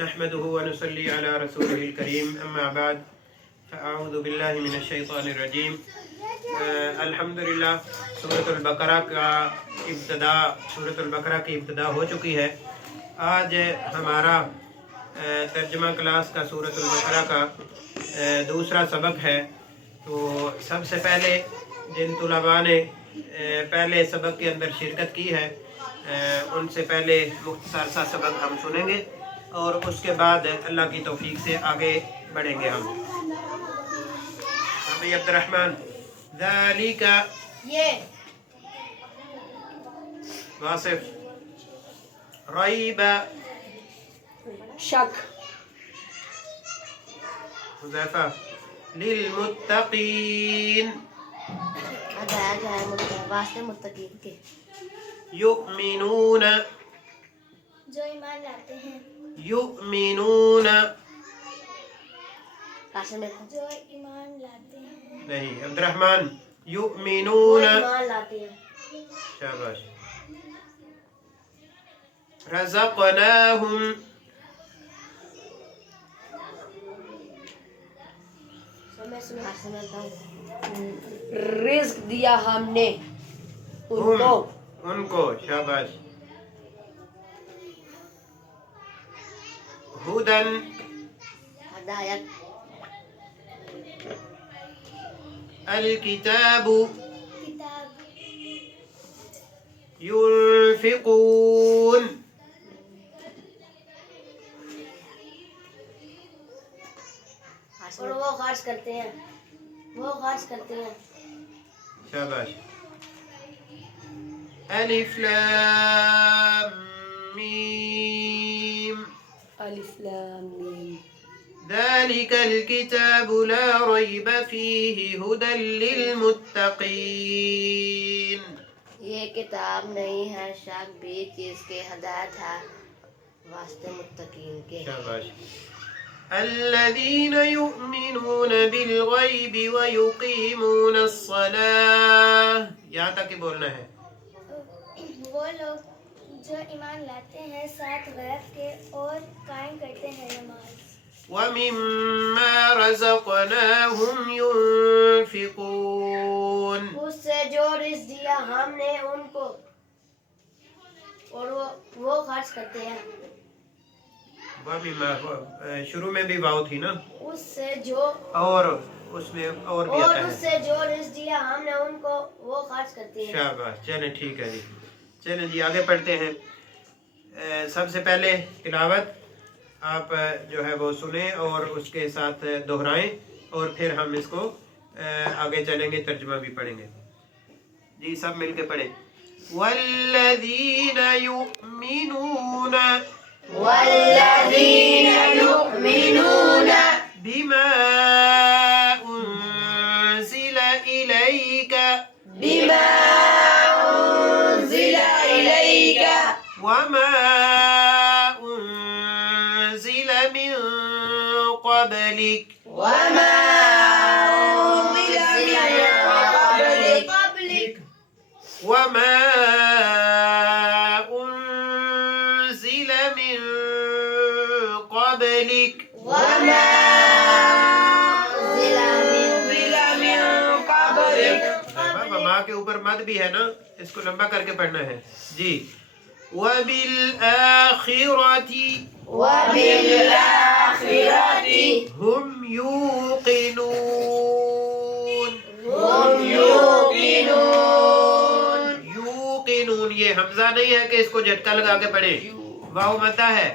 نحمده ونصلي على رسوله الكريم اما بعد فاعوذ باللہ من الشیطان الرجیم الحمدللہ سورۃ البقرہ کی ابتدا ہو چکی ہے۔ آج ہمارا ترجمہ کلاس کا سورۃ البقرہ کا دوسرا سبق ہے۔ تو سب سے پہلے جن طلباء نے پہلے سبق کے اندر شرکت کی ہے ان سے پہلے مختصر سا سبق ہم سنیں گے اور اس کے بعد اللہ کی توفیق سے آگے بڑھیں گے ہم۔ ابھی عبد الرحمن ذالک یہ واصف ریب شک حذیفہ للمتقین واسطے متقین کے یؤمنون جو ایمان لاتے ہیں یؤمنون جو ایمان لاتے ہیں نہیں عبد الرحمن یؤمنون ایمان لاتے ہیں شاباش رزقناہم رزق دیا ہم نے ان کو شاباش ہدن ہدایت الکتاب ينفقون اور وہ خرچ کرتے ہیں شاباش الف لام میم الف لام میم ذلك الكتاب لا ريب فيه هدى للمتقين یہ کتاب نہیں ہے شک بھی چیز کے ہدایت ہے واسطے متقین کے۔ شاباش الذين يؤمنون بالغيب ويقيمون الصلاة یہاں تک ہی بولنا ہے۔ وہ لوگ جو ایمان لاتے ہیں ساتھ غیب کے اور قائم کرتے ہیں نماز۔ وَمِمَّا رَزَقْنَاهُمْ يُنْفِقُونَ اس سے جو رزق دیا ہم نے ان کو اور وہ خرچ کرتے ہیں۔ وَمِمَّا شروع میں بھی واو تھی نا، اس سے جو اور اس میں اور بھی آتا اس ہے۔ سے جو رزق دیا ہم نے ان کو وہ خرچ کرتے ہیں۔ شاباش چلیں ٹھیک ہے جی، چلیں جی آگے پڑھتے ہیں۔ سب سے پہلے تلاوت آپ جو ہے وہ سنیں اور اس کے ساتھ دہرائیں اور پھر ہم اس کو آگے چلیں گے، ترجمہ بھی پڑھیں گے جی، سب مل کے پڑھیں۔ والذین یؤمنون بما انزل الیک وما انزل من قبلک وما انزل من قبلک وما کے اوپر مد بھی ہے نا، اس کو لمبا کر کے پڑھنا ہے جی۔ وبالآخرة هم يوقنون یوقنون یہ حمزہ نہیں ہے کہ اس کو جھٹکا لگا کے پڑھیں، واو مدہ ہے۔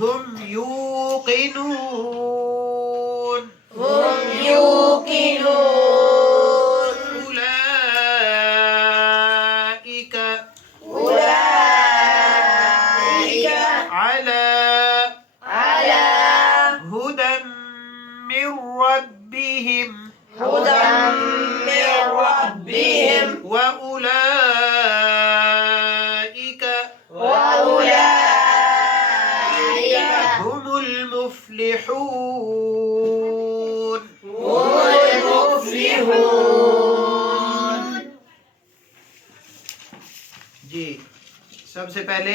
ہم یوقنون على هدى من ربهم وأولئك هم المفلحون جی، سب سے پہلے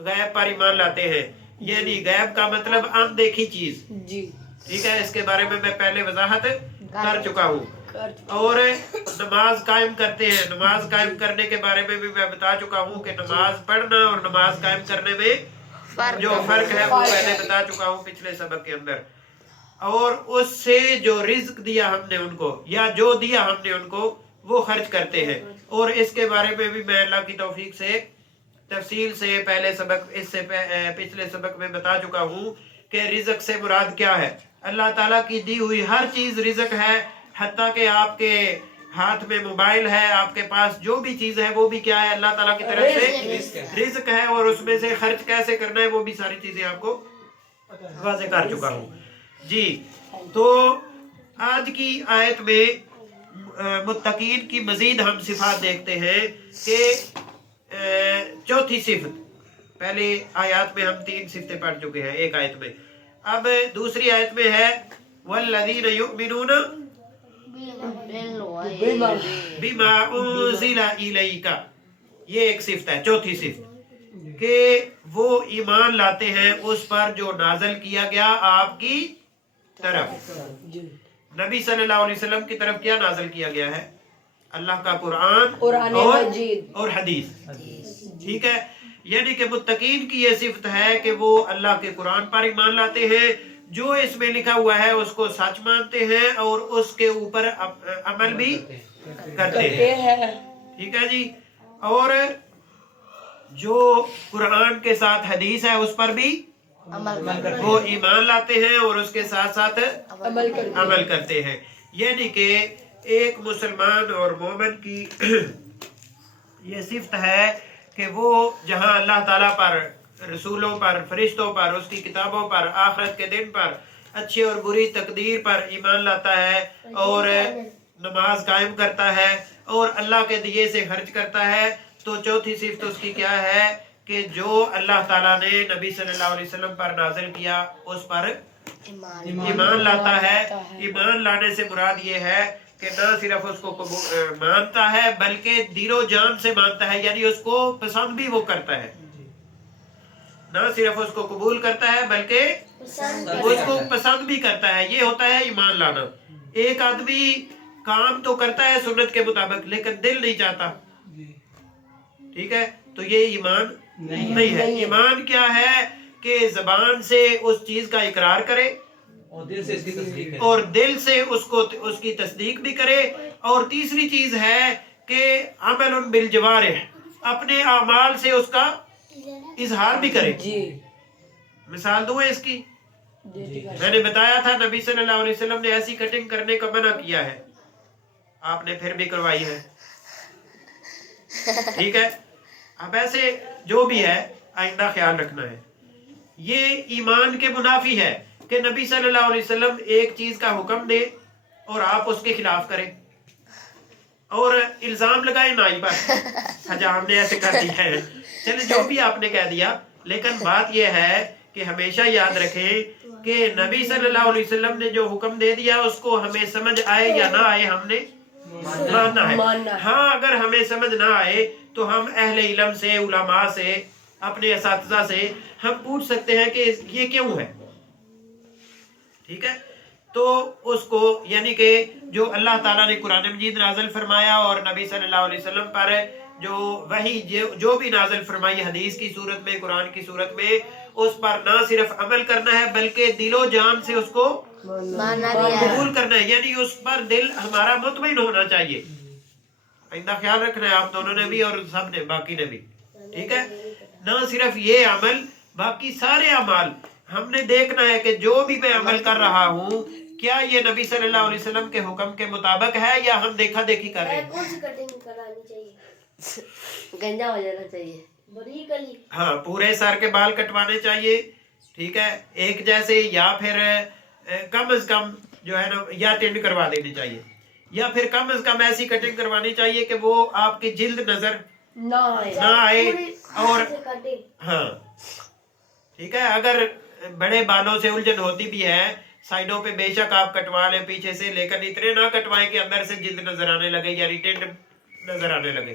غیب پر ایمان لاتے ہیں، یعنی غیب کا مطلب اندیکھی چیز، جی ٹھیک ہے، اس کے بارے میں پہلے وضاحت کر چکا ہوں۔ اور نماز قائم کرتے ہیں، نماز قائم کرنے کے بارے میں بھی میں بتا چکا ہوں کہ نماز پڑھنا اور نماز قائم کرنے میں جو فرق ہے وہ پہلے بتا چکا ہوں پچھلے سبق کے اندر۔ اور اس سے جو رزق دیا ہم نے ان کو، یا جو دیا ہم نے ان کو، وہ خرچ کرتے ہیں۔ اور اس کے بارے میں بھی میں اللہ کی توفیق سے تفصیل سے پہلے سبق، اس سے پچھلے سبق میں بتا چکا ہوں کہ رزق سے مراد کیا ہے۔ اللہ تعالیٰ کی دی ہوئی ہر چیز رزق ہے، حتیٰ کہ آپ کے ہاتھ میں موبائل ہے، آپ کے پاس جو بھی چیز ہے وہ بھی کیا ہے، اللہ تعالیٰ کی طرف سے رزق ہے، اور اس میں سے خرچ کیسے کرنا ہے وہ بھی ساری چیزیں آپ کو واضح کر چکا ہوں۔ جی، تو آج کی آیت میں متقین کی مزید ہم صفات دیکھتے ہیں کہ چوتھی صفت، پہلے آیات میں ہم 3 صفتیں پڑھ چکے ہیں ایک آیت میں، اب دوسری آیت میں ہے والذین یؤمنون بما انزل الیک، یہ ایک صفت ہے، چوتھی صفت، کہ وہ ایمان لاتے ہیں اس پر جو نازل کیا گیا آپ کی طرف۔ نبی صلی اللہ علیہ وسلم کی طرف کیا نازل کیا گیا ہے؟ اللہ کا قرآن اور حدیث، ٹھیک ہے، یعنی کہ متقین کی یہ صفت ہے کہ وہ اللہ کے قرآن پر ایمان لاتے ہیں، جو اس میں لکھا ہوا ہے اس کو سچ مانتے ہیں اور اس کے اوپر عمل بھی کرتے ہیں، ٹھیک ہے جی، اور جو قرآن کے ساتھ حدیث ہے اس پر بھی وہ ایمان لاتے ہیں اور اس کے ساتھ ساتھ عمل کرتے ہیں۔ یعنی کہ ایک مسلمان اور مومن کی یہ صفت ہے کہ وہ جہاں اللہ تعالیٰ پر، رسولوں پر، فرشتوں پر، اس کی کتابوں پر، آخرت کے دن پر، اچھی اور بری تقدیر پر ایمان لاتا ہے اور نماز قائم کرتا ہے اور اللہ کے دیے سے خرچ کرتا ہے، تو چوتھی صفت اس کی کیا ہے کہ جو اللہ تعالیٰ نے نبی صلی اللہ علیہ وسلم پر نازل کیا اس پر ایمان لاتا ہے۔ ایمان لانے سے مراد یہ ہے کہ نہ صرف اس کو مانتا ہے بلکہ دل و جان سے مانتا ہے، یعنی اس کو پسند بھی وہ کرتا ہے، نہ صرف اس کو قبول کرتا ہے بلکہ اس کو پسند بھی کرتا ہے، یہ ہوتا ہے ایمان لانا۔ ایک آدمی کام تو کرتا ہے سنت کے مطابق لیکن دل نہیں چاہتا، ٹھیک ہے، تو یہ ایمان نہیں ہے۔ ایمان کیا ہے کہ زبان سے اس چیز کا اقرار کرے اور دل سے اس کی تصدیق کرے، اور دل سے اس کی تصدیق بھی کرے، اور تیسری چیز ہے کہ عمل بالجوارح، اپنے اعمال سے اس کا اظہار بھی کرے۔ مثال دوں اس کی، میں نے بتایا تھا نبی صلی اللہ علیہ وسلم نے ایسی کٹنگ کرنے کا منع کیا ہے، آپ نے پھر بھی کروائی ہے، ٹھیک ہے، اب ایسے جو بھی ہے آئندہ خیال رکھنا ہے۔ یہ ایمان کے منافی ہے کہ نبی صلی اللہ علیہ وسلم ایک چیز کا حکم دے اور آپ اس کے خلاف کریں اور الزام لگائیں نائی پر، حجا ہم نے ایسے کر دیا ہے، چلے جو بھی آپ نے کہہ دیا، لیکن بات یہ ہے کہ ہمیشہ یاد رکھیں کہ نبی صلی اللہ علیہ وسلم نے جو حکم دے دیا اس کو ہمیں سمجھ آئے یا نہ آئے ہم نے ماننا ہے۔ ہاں، اگر ہمیں سمجھ نہ آئے تو ہم اہل علم سے، علماء سے، اپنے اساتذہ سے ہم پوچھ سکتے ہیں کہ یہ کیوں ہے، ٹھیک ہے، تو اس کو یعنی کہ جو اللہ تعالیٰ نے قرآن مجید نازل فرمایا اور نبی صلی اللہ علیہ وسلم پر جو وحی جو بھی نازل فرمائی حدیث کی صورت میں، قرآن کی صورت میں، اس پر نہ صرف عمل کرنا ہے بلکہ دل و جان سے اس کو قبول کرنا ہے، یعنی اس پر دل ہمارا مطمئن ہونا چاہیے۔ آئندہ خیال رکھنا ہے آپ دونوں نے بھی اور سب نے، باقی نے بھی، ٹھیک ہے، نہ صرف یہ عمل، باقی سارے اعمال ہم نے دیکھنا ہے کہ جو بھی میں عمل کر رہا ہوں کیا یہ نبی صلی اللہ علیہ وسلم کے حکم کے مطابق ہے یا ہم دیکھا دیکھی کر رہے ہیں۔ کون سی کٹنگ کرانی چاہیے؟ گنجا ہو جانا چاہیے، بڑی کلی؟ ہاں، پورے سر کے بال کٹوانے چاہیے، ٹھیک ہے، ایک جیسے، یا پھر کم از کم جو ہے نا یا ٹینڈ کروا دینی چاہیے، یا پھر کم از کم ایسی کٹنگ کروانی چاہیے کہ وہ آپ کی جلد نظر نہ آئے، اور ہاں ٹھیک ہے، اگر بڑے بالوں سے الجھن ہوتی بھی ہے سائڈوں پہ بے شک آپ کٹوا لیں پیچھے سے، لیکن اتنے نہ کٹوائیں کہ اندر سے جلد نظر آنے لگے یا ٹینڈ نظر آنے لگے،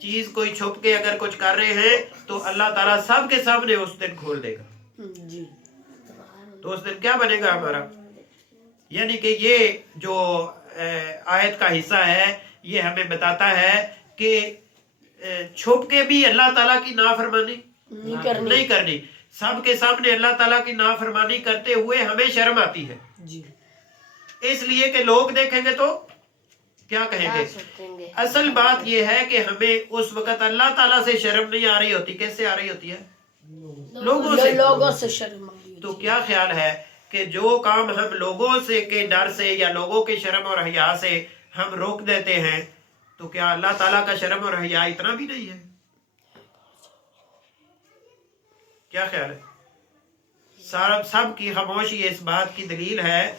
چیز کوئی چھپ کے اگر کچھ کر رہے ہیں تو اللہ تعالیٰ سب کے سامنے اس دن کھول دے گا. جی. تو اس دن کیا بنے گا ہمارا؟ یعنی کہ یہ جو آیت کا حصہ ہے یہ ہمیں بتاتا ہے کہ چھپ کے بھی اللہ تعالیٰ کی نافرمانی نہیں کرنی. سب کے سامنے اللہ تعالیٰ کی نافرمانی کرتے ہوئے ہمیں شرم آتی ہے. جی. اس لیے کہ لوگ دیکھیں گے تو کیا کہیں گے. اصل بات یہ ہے کہ ہمیں اس وقت اللہ تعالیٰ سے شرم نہیں آ رہی ہوتی. کیس سے آ رہی ہوتی ہے؟ لوگوں سے شرم. تو کیا خیال ہے کہ جو کام ہم لوگوں سے کے ڈر سے یا لوگوں کے شرم اور حیا سے ہم روک دیتے ہیں تو کیا اللہ تعالیٰ کا شرم اور حیا اتنا بھی نہیں ہے؟ کیا خیال ہے؟ سب کی خاموشی اس بات کی دلیل ہے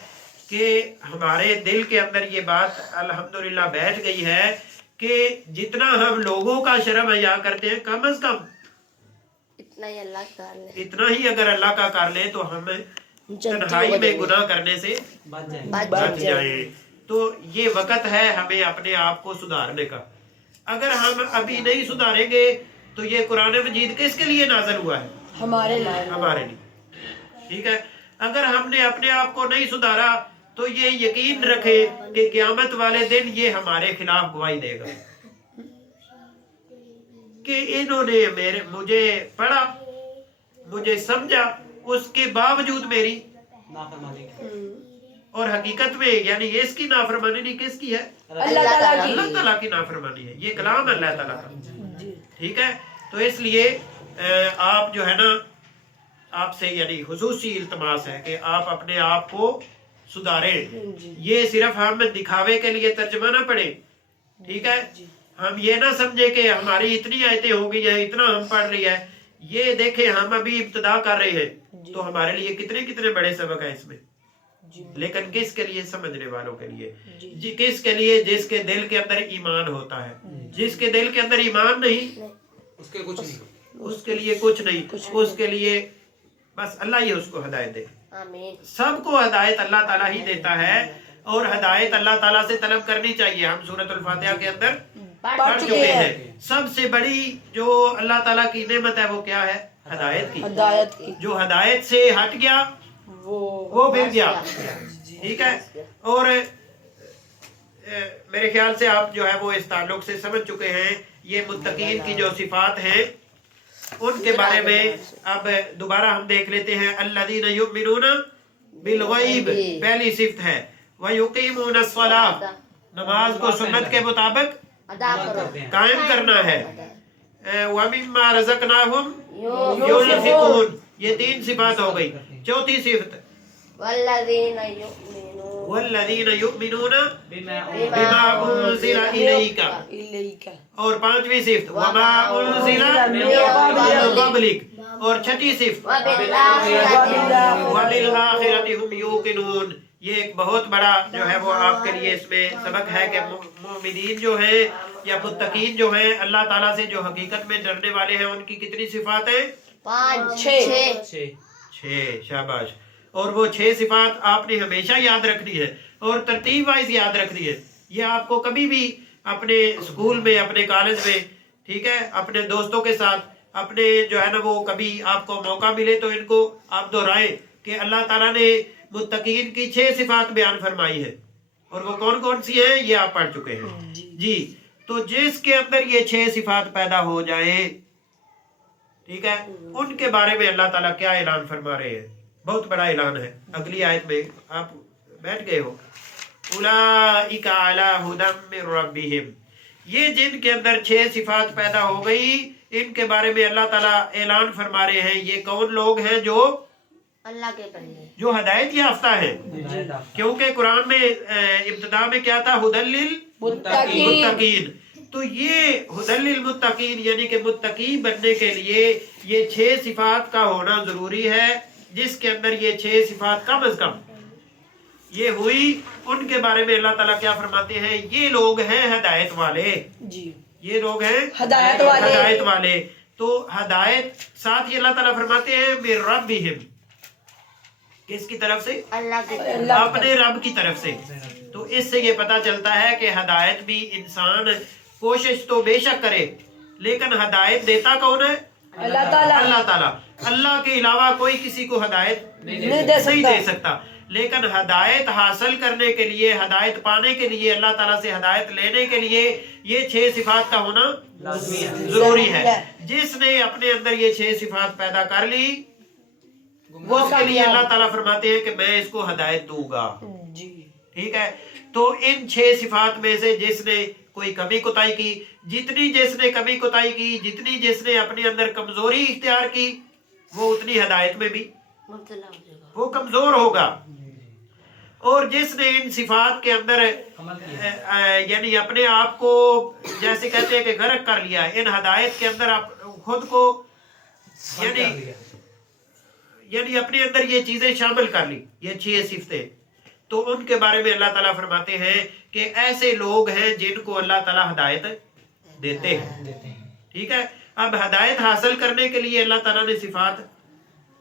کہ ہمارے دل کے اندر یہ بات الحمدللہ بیٹھ گئی ہے کہ جتنا ہم لوگوں کا شرم حیا کرتے ہیں کم از کم اتنا ہی اگر اللہ کا کر لیں تو ہم تنہائی میں گناہ کرنے سے بچ جائیں. تو یہ وقت ہے ہمیں اپنے آپ کو سدھارنے کا. اگر ہم ابھی نہیں سدھاریں گے تو یہ قرآن مجید کس کے لیے نازل ہوا ہے؟ ہمارے لیے. ٹھیک ہے. اگر ہم نے اپنے آپ کو نہیں سدھارا تو یہ یقین رکھے کہ قیامت والے دن یہ ہمارے خلاف گواہی دے گا کہ انہوں نے مجھے پڑھا، مجھے سمجھا، اس کے باوجود میری اور حقیقت میں یعنی اس کی نافرمانی نہیں کس کی ہے؟ اللہ تعالیٰ کی نافرمانی ہے. یہ کلام اللہ تعالیٰ کا. ٹھیک ہے. تو اس لیے آپ جو ہے نا آپ سے یعنی خصوصی التماس ہے کہ آپ اپنے آپ کو سدھاریں. یہ صرف ہم دکھاوے کے لیے ترجمہ نہ پڑھیں. ٹھیک ہے. ہم یہ نہ سمجھے کہ ہماری اتنی آیتیں ہو گئی ہیں، اتنا ہم پڑھ رہی ہے. یہ دیکھیں ہم ابھی ابتدا کر رہے ہیں تو ہمارے لیے کتنے بڑے سبق ہیں اس میں. لیکن کس کے لیے؟ سمجھنے والوں کے لیے. جی کس کے لیے؟ جس کے دل کے اندر ایمان ہوتا ہے. جس کے دل کے اندر ایمان نہیں اس کے کچھ نہیں، اس کے لیے کچھ نہیں. اس کے لیے بس اللہ ہی اس کو ہدایت دے. سب کو ہدایت اللہ تعالیٰ ہی دیتا ہے اور ہدایت اللہ تعالیٰ سے طلب کرنی چاہیے. ہم سورۃ الفاتحہ کے اندر پڑھ چکے ہیں. سب سے بڑی جو اللہ تعالیٰ کی نعمت ہے وہ کیا ہے؟ ہدایت کی. جو ہدایت سے ہٹ گیا وہ پھر گیا. ٹھیک ہے. اور میرے خیال سے آپ جو ہے وہ اس تعلق سے سمجھ چکے ہیں. یہ متقین کی جو صفات ہیں ان کے بارے میں اب دوبارہ ہم دیکھ لیتے ہیں. الذین یؤمنون بالغیب پہلی صفت ہے. وَيُقِيمُونَ الصَّلَاةَ نماز کو سنت کے مطابق قائم کرنا ہے. وَمِمَّا رَزَقْنَاهُمْ يُنْفِقُونَ یہ 3 صفات ہو گئی. چوتھی صفت وَالَّذِينَ يُؤْمِنُونَ بِمَا أُنزِلَ إِلَيْكَ اور 5ویں صفت وَمَا أُنزِلَ مِن قَبْلِكَ اور 6ٹھی صفت وَبِالْآخِرَةِ هُمْ يُوقِنُونَ. یہ ایک بہت بڑا جو ہے وہ آپ کے لیے اس میں سبق ہے کہ مومنین جو ہیں یا متقین جو ہیں اللہ تعالیٰ سے جو حقیقت میں ڈرنے والے ہیں ان کی کتنی صفات ہیں؟ 6. شاباش. اور وہ 6 صفات آپ نے ہمیشہ یاد رکھنی ہے اور ترتیب وائز یاد رکھنی ہے. یہ آپ کو کبھی بھی اپنے اسکول میں، اپنے کالج میں، ٹھیک ہے، اپنے دوستوں کے ساتھ، اپنے جو ہے نا وہ کبھی آپ کو موقع ملے تو ان کو آپ دہرائیں کہ اللہ تعالیٰ نے متقین کی 6 صفات بیان فرمائی ہے. اور وہ کون کون سی ہیں یہ آپ پڑھ چکے ہیں. جی تو جس کے اندر یہ 6 صفات پیدا ہو جائیں، ٹھیک ہے، ان کے بارے میں اللہ تعالیٰ کیا اعلان فرما رہے ہیں؟ بہت بڑا اعلان ہے. اگلی آیت میں آپ بیٹھ گئے ہو. اولئک علی ھدی من ربہم یہ جن کے اندر 6 صفات پیدا ہو گئی ان کے بارے میں اللہ تعالیٰ اعلان فرما رہے ہیں. یہ کون لوگ ہیں؟ جو اللہ کے بندے، جو ہدایت یافتہ ہیں. کیونکہ قرآن میں ابتدا میں کیا تھا؟ ھدی للمتقین. تو یہ ھدی للمتقین یعنی کہ متقی بننے کے لیے یہ 6 صفات کا ہونا ضروری ہے. جس کے اندر یہ 6 صفات کم از کم یہ ہوئی ان کے بارے میں اللہ تعالیٰ کیا فرماتے ہیں؟ یہ لوگ ہیں ہدایت والے. جی یہ لوگ ہیں ہدایت والے. تو ہدایت ساتھ ہی اللہ تعالیٰ فرماتے ہیں من ربہم کس کی طرف سے؟ اپنے رب کی طرف سے. تو اس سے یہ پتا چلتا ہے کہ ہدایت بھی انسان کوشش تو بے شک کرے لیکن ہدایت دیتا کون ہے؟ اللہ تعالیٰ۔ اللہ تعالیٰ۔ اللہ کے علاوہ کوئی کسی کو ہدایت نہیں دے سکتا۔ لیکن ہدایت حاصل کرنے کے لیے، ہدایت پانے کے لیے، اللہ تعالیٰ سے ہدایت لینے کے لیے یہ 6 صفات کا ہونا ضروری ہے۔ جس نے اپنے اندر یہ 6 صفات پیدا کر لی وہ اس کے لیے اللہ تعالیٰ فرماتے ہیں کہ میں اس کو ہدایت دوں گا۔ ٹھیک ہے، تو ان 6 صفات میں سے جس نے کوئی کمی کوتاہی کی، جتنی جس نے کمی کوتاہی کی، جتنی جس نے اپنے اندر کمزوری اختیار کی، وہ اتنی ہدایت میں بھی مبتلا ہو جائے گا، وہ کمزور ہوگا۔ اور جس نے ان صفات کے اندر یعنی اپنے آپ کو جیسے کہتے ہیں کہ غرق کر لیا، ان ہدایت کے اندر خود کو یعنی اپنے اندر یہ چیزیں شامل کر لی، یہ 6 صفتیں، تو ان کے بارے میں اللہ تعالیٰ فرماتے ہیں کہ ایسے لوگ ہیں جن کو اللہ تعالیٰ ہدایت دیتے ہیں۔ ٹھیک ہے، اب ہدایت حاصل کرنے کے لیے اللہ تعالیٰ نے صفات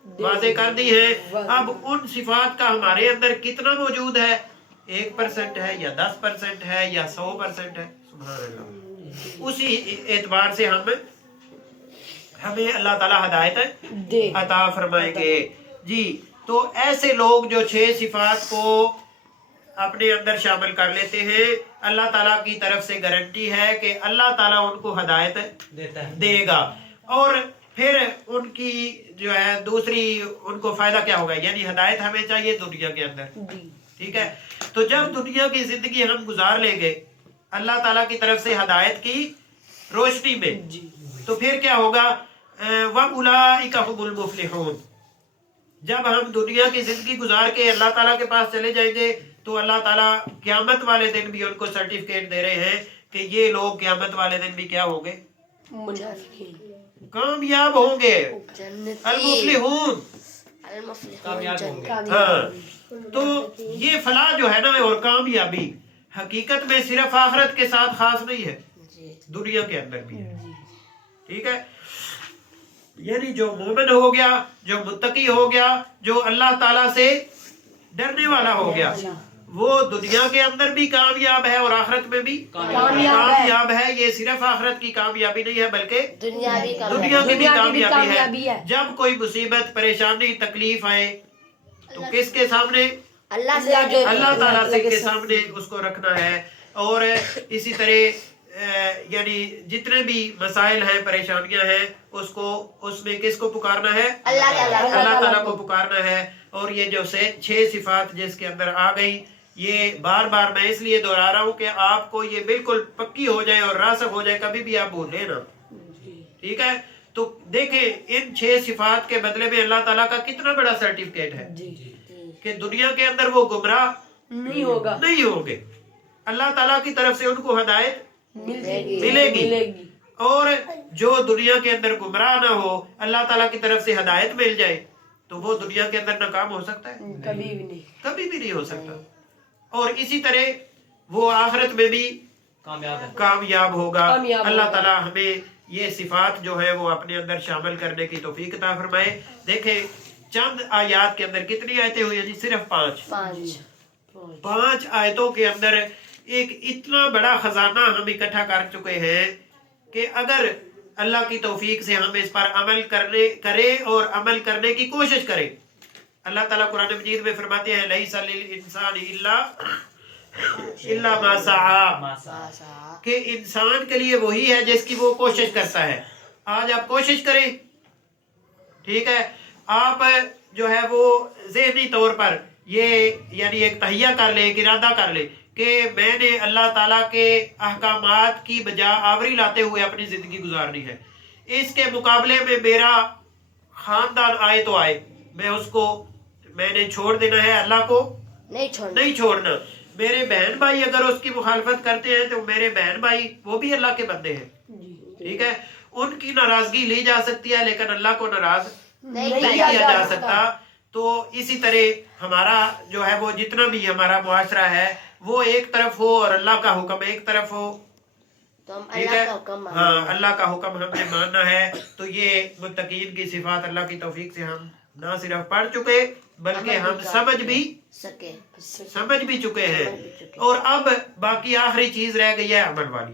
واضح کر دی ہے۔ اب ان صفات کا ہمارے اندر کتنا موجود ہے؟ 1% ہے یا 10% ہے یا 100% ہے؟ سبحان اللہ۔ اسی اعتبار سے ہمیں اللہ تعالیٰ ہدایت عطا فرمائیں گے۔ جی، تو ایسے لوگ جو 6 صفات کو اپنے اندر شامل کر لیتے ہیں، اللہ تعالیٰ کی طرف سے گارنٹی ہے کہ اللہ تعالیٰ ان کو ہدایت دے گا۔ اور پھر ان کی جو ہے دوسری ان کو فائدہ کیا ہوگا؟ یعنی ہدایت ہمیں چاہیے دنیا کے اندر، ٹھیک ہے، تو جب دنیا کی زندگی ہم گزار لیں گے اللہ تعالیٰ کی طرف سے ہدایت کی روشنی میں، تو پھر کیا ہوگا؟ وَأُولَٰئِكَ هُمُ الْمُفْلِحُونَ۔ جب ہم دنیا کی زندگی گزار کے اللہ تعالیٰ کے پاس چلے جائیں گے تو اللہ تعالیٰ قیامت والے دن بھی ان کو سرٹیفکیٹ دے رہے ہیں کہ یہ لوگ قیامت والے دن بھی کیا ہوں گے؟ کامیاب ہوں گے، المفلحون، کامیاب ہوں گے۔ ہاں، تو یہ فلاح جو ہے نا اور کامیابی حقیقت میں صرف آخرت کے ساتھ خاص نہیں ہے، دنیا کے اندر بھی ہے۔ ٹھیک ہے، یعنی جو مومن ہو گیا، جو متقی ہو گیا، جو اللہ تعالیٰ سے ڈرنے والا ہو گیا، وہ دنیا کے اندر بھی کامیاب ہے اور آخرت میں بھی کامیاب ہے۔ یہ صرف آخرت کی کامیابی نہیں ہے بلکہ دنیا کی بھی کامیابی ہے۔ جب کوئی مصیبت، پریشانی، تکلیف آئے تو کس کے سامنے؟ اللہ تعالیٰ سے کے سامنے اس کو رکھنا ہے۔ اور اسی طرح یعنی جتنے بھی مسائل ہیں، پریشانیاں ہیں، اس میں کس کو پکارنا ہے؟ اللہ تعالیٰ کو پکارنا ہے۔ اور یہ جو 6 صفات جس کے اندر آ گئی، یہ بار بار میں اس لیے دہرا رہا ہوں کہ آپ کو یہ بالکل پکی ہو جائے اور راسخ ہو جائے، کبھی بھی آپ بھولیں نا۔ ٹھیک ہے، تو دیکھیں ان 6 صفات کے بدلے میں اللہ تعالیٰ کا کتنا بڑا سرٹیفکیٹ ہے کہ دنیا کے اندر وہ گمراہ نہیں ہوں گے، اللہ تعالیٰ کی طرف سے ان کو ہدایت ملے گی۔ اور جو دنیا کے اندر گمراہ نہ ہو، اللہ تعالیٰ کی طرف سے ہدایت مل جائے، تو وہ دنیا کے اندر ناکام ہو سکتا ہے؟ کبھی بھی نہیں ہو سکتا۔ اور اسی طرح وہ آخرت میں بھی کامیاب ہوگا۔ اللہ تعالیٰ ہمیں یہ صفات جو ہے وہ اپنے اندر شامل کرنے کی توفیق عطا فرمائے۔ دیکھیں چند آیات کے اندر کتنی آیتیں ہوئی ہیں جی؟ صرف 5 آیتوں کے اندر ایک اتنا بڑا خزانہ ہم اکٹھا کر چکے ہیں کہ اگر اللہ کی توفیق سے ہم اس پر عمل کریں اور عمل کرنے کی کوشش کریں۔ اللہ تعالیٰ قرآن مجید میں فرماتے ہیں لَيْسَ لِلْإِنسَانِ إِلَّا مَا سَعَىٰ، کہ انسان کے لیے وہی ہے جس کی وہ کوشش کرتا ہے۔ آج آپ کوشش کریں، ٹھیک ہے، آپ جو ہے وہ ذہنی طور پر یہ یعنی ایک تہیہ کر لیں، ایک ارادہ کر لیں کہ میں نے اللہ تعالیٰ کے احکامات کی بجا آوری لاتے ہوئے اپنی زندگی گزارنی ہے۔ اس کے مقابلے میں میرا خاندان آئے تو آئے، میں نے چھوڑ دینا ہے، اللہ کو نہیں چھوڑنا۔ میرے بہن بھائی اگر اس کی مخالفت کرتے ہیں تو میرے بہن بھائی وہ بھی اللہ کے بندے ہیں، ٹھیک ہے، ان کی ناراضگی لی جا سکتی ہے لیکن اللہ کو ناراض نہیں کیا جا سکتا۔ تو اسی طرح ہمارا جو ہے وہ جتنا بھی ہمارا معاشرہ ہے وہ ایک طرف ہو اور اللہ کا حکم ایک طرف ہو، ٹھیک ہے، ہاں، اللہ کا حکم ہم نے ماننا ہے۔ تو یہ متقین کی صفات اللہ کی توفیق سے ہم نہ صرف پڑھ چکے بلکہ ہم سمجھ بھی چکے ہیں۔ اور اب باقی آخری چیز رہ گئی ہے عمل والی،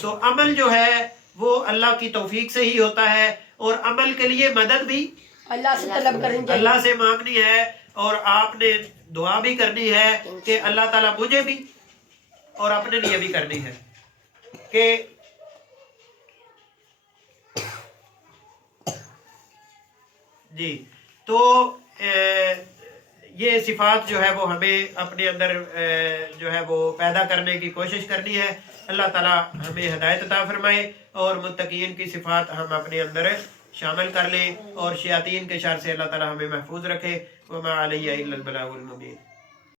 تو عمل جو ہے وہ اللہ کی توفیق سے ہی ہوتا ہے، اور عمل کے لیے مدد بھی اللہ سے طلب کرنی چاہیے. اللہ سے مانگنی ہے، اور آپ نے دعا بھی کرنی ہے کہ اللہ تعالیٰ مجھے بھی اور اپنے لیے بھی کرنی ہے کہ جی. تو یہ صفات جو ہے وہ ہمیں اپنے اندر جو ہے وہ پیدا کرنے کی کوشش کرنی ہے. اللہ تعالیٰ ہمیں ہدایت عطا فرمائے اور متقین کی صفات ہم اپنے اندر شامل کر لیں، اور شیاطین کے شر سے اللہ تعالیٰ ہمیں محفوظ رکھے. وما علیہ الا البلاغ المبین.